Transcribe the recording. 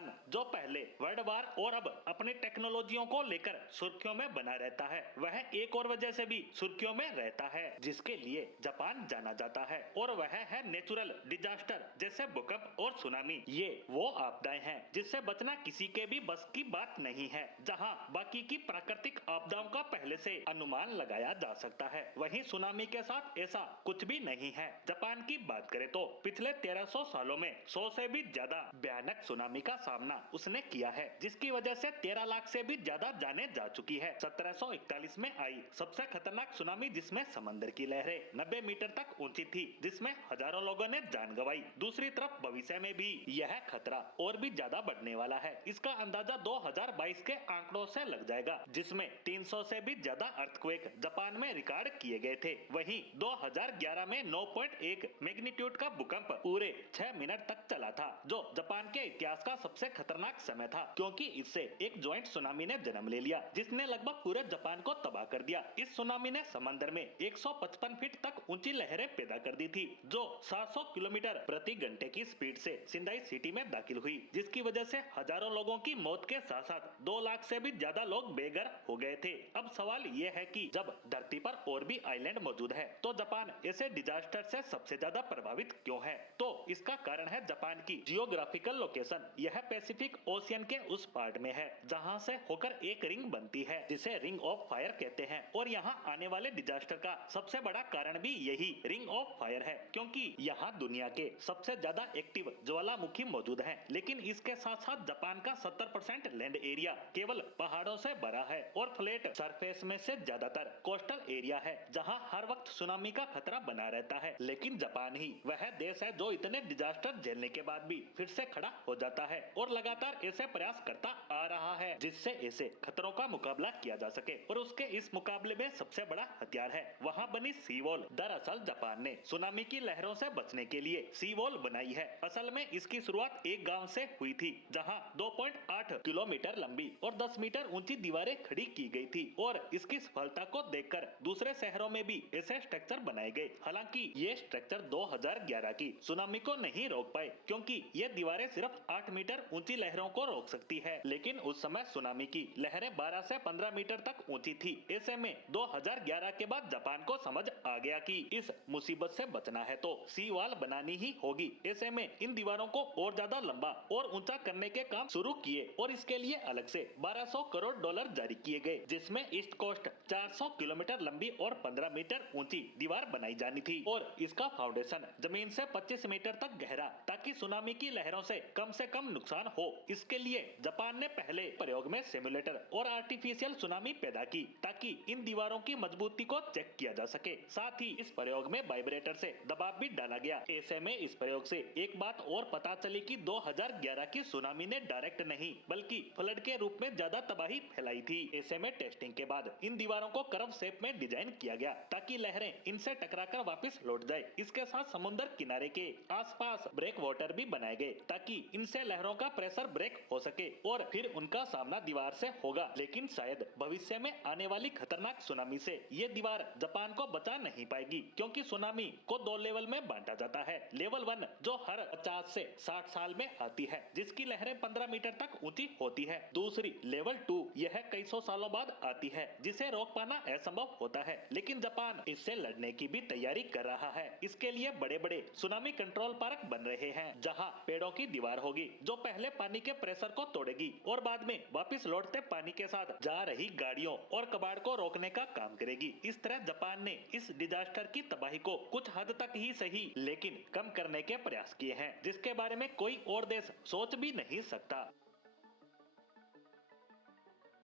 Japan जो पहले world war और अब अपनी टेक्नोलॉजियों को लेकर सुर्खियों में बना रहता है, वह एक और वजह से भी सुर्खियों में रहता है जिसके लिए जापान जाना जाता है, और वह है नेचुरल डिजास्टर जैसे भूकंप और सुनामी। ये वो आपदाएं हैं जिससे बचना किसी के भी बस की बात नहीं है। जहां बाकी की प्राकृतिक आपदाओं का पहले से अनुमान लगाया जा सकता है, वहीं सुनामी के साथ ऐसा कुछ भी नहीं है। जापान की बात करें तो पिछले 1300 सालों में 100 से भी ज्यादा भयानक सुनामी का सामना उसने किया है, जिसकी वजह से 13 लाख से भी ज्यादा जाने जा चुकी है। 1741 में आई सबसे खतरनाक सुनामी जिसमें समंदर की लहरें 90 मीटर तक ऊंची थी, जिसमें हजारों लोगों ने जान गंवाई। दूसरी तरफ भविष्य में भी यह खतरा और भी ज्यादा बढ़ने वाला है। इसका अंदाजा 2022 के आंकड़ों से लग जाएगा, जिसमें 300 से भी ज्यादा अर्थक्वेक जापान में रिकॉर्ड किए गए थे। वहीं 2011 में 9.1 मैग्नीट्यूड का भूकंप पूरे 6 मिनट तक चला था, जो जापान के इतिहास का सबसे खतरनाक समय था, क्योंकि इससे एक ज्वाइंट सुनामी ने जन्म ले लिया जिसने लगभग पूरे जापान को तबाह कर दिया। इस सुनामी ने समंदर में 155 फीट तक ऊंची लहरें पैदा कर दी थी, जो 700 किलोमीटर प्रति घंटे की स्पीड से सिंदाई सिटी में दाखिल हुई, जिसकी वजह से हजारों लोगों की मौत के साथ साथ 2 लाख से भी ज्यादा लोग बेघर हो गए थे। अब सवाल यह है कि जब धरती पर और भी आइलैंड मौजूद है, तो जापान ऐसे डिजास्टर से सबसे ज्यादा प्रभावित क्यों है? तो इसका कारण है जापान की जियोग्राफिकल लोकेशन। यह पैसिफिक ओशियन के उस पार्ट में है जहां से होकर एक रिंग बनती है, जिसे रिंग ऑफ फायर कहते हैं, और यहां आने वाले डिजास्टर का सबसे बड़ा कारण भी यही रिंग ऑफ फायर है, क्योंकि यहां दुनिया के सबसे ज्यादा एक्टिव ज्वालामुखी मौजूद हैं। लेकिन इसके साथ साथ जापान का 70% लैंड एरिया केवल पहाड़ों से भरा है, और फ्लैट सरफेस में से ज्यादातर कोस्टल एरिया है जहां हर वक्त सुनामी का खतरा बना रहता है। लेकिन जापान ही वह देश है जो इतने डिजास्टर झेलने के बाद भी फिर से खड़ा हो जाता है और लगातार ऐसे प्रयास करता आ रहा है जिससे ऐसे खतरों का मुकाबला किया जा सके। और उसके इस मुकाबले में सबसे बड़ा हथियार है वहां बनी सी वॉल। दरअसल जापान ने सुनामी की लहरों से बचने के लिए सी वॉल बनाई है। असल में इसकी शुरुआत एक गांव से हुई थी जहां 2.8 किलोमीटर लंबी और 10 मीटर ऊंची दीवारें खड़ी की गई थी, और इसकी सफलता को देखकर दूसरे शहरों में भी ऐसे स्ट्रक्चर बनाए गए। हालांकि ये स्ट्रक्चर 2011 की सुनामी को नहीं रोक पाए, क्योंकि ये दीवारें सिर्फ 8 मीटर ऊंची लहरों को रोक सकती है। लेकिन उस समय सुनामी की लहरें 12 से 15 मीटर तक ऊंची थी। ऐसे में 2011 के बाद जापान को समझ आ गया कि इस मुसीबत से बचना है तो सी वॉल बनानी ही होगी। ऐसे में इन दीवारों को और ज्यादा लंबा और ऊंचा करने के काम शुरू किए, और इसके लिए अलग से 1200 करोड़ डॉलर जारी किए गए, जिसमें ईस्ट कोस्ट 400 किलोमीटर लंबी और 15 मीटर ऊंची दीवार बनाई जानी थी, और इसका फाउंडेशन जमीन से 25 मीटर तक गहरा, ताकि सुनामी की लहरों से कम नुकसान हो। इसके लिए जापान ने पहले प्रयोग में सिमुलेटर और आर्टिफिशियल सुनामी पैदा की, ताकि इन दीवारों की मजबूती को चेक किया जा सके। साथ ही इस प्रयोग में वाइब्रेटर से दबाव भी डाला गया। ऐसे में इस प्रयोग से एक बात और पता चली कि 2011 की सुनामी ने डायरेक्ट नहीं बल्कि फ्लड के रूप में ज्यादा तबाही फैलाई थी। ऐसे में टेस्टिंग के बाद इन दीवारों को कर्व शेप में डिजाइन किया गया, ताकि लहरें इनसे टकराकर वापस लौट जाए। इसके साथ समुद्र किनारे के आसपास ब्रेक वाटर भी बनाए गए, ताकि इनसे लहरों का प्रेशर ब्रेक हो सके और फिर उनका सामना दीवार से होगा। लेकिन शायद भविष्य में आने वाली खतरनाक सुनामी से ये दीवार जापान को बचा नहीं पाएगी, क्योंकि सुनामी को 2 लेवल में बांटा जाता है। लेवल 1 जो हर 50 से 60 साल में आती है, जिसकी लहरें 15 मीटर तक ऊंची होती है। दूसरी लेवल 2 यह कई सौ सालों बाद आती है, जिसे रोक पाना असंभव होता है। लेकिन जापान इससे लड़ने की भी तैयारी कर रहा है। इसके लिए बड़े बड़े सुनामी कंट्रोल पार्क बन रहे हैं, जहां पेड़ों की दीवार होगी जो पहले पानी के प्रेशर को तोड़ेगी और बाद में वापस लौटते पानी के साथ जा रही गाड़ियों और कबाड़ को रोकने का काम करेगी। इस तरह जापान ने इस डिजास्टर की तबाही को कुछ हद तक ही सही लेकिन कम करने के प्रयास किए हैं, जिसके बारे में कोई और देश सोच भी नहीं सकता।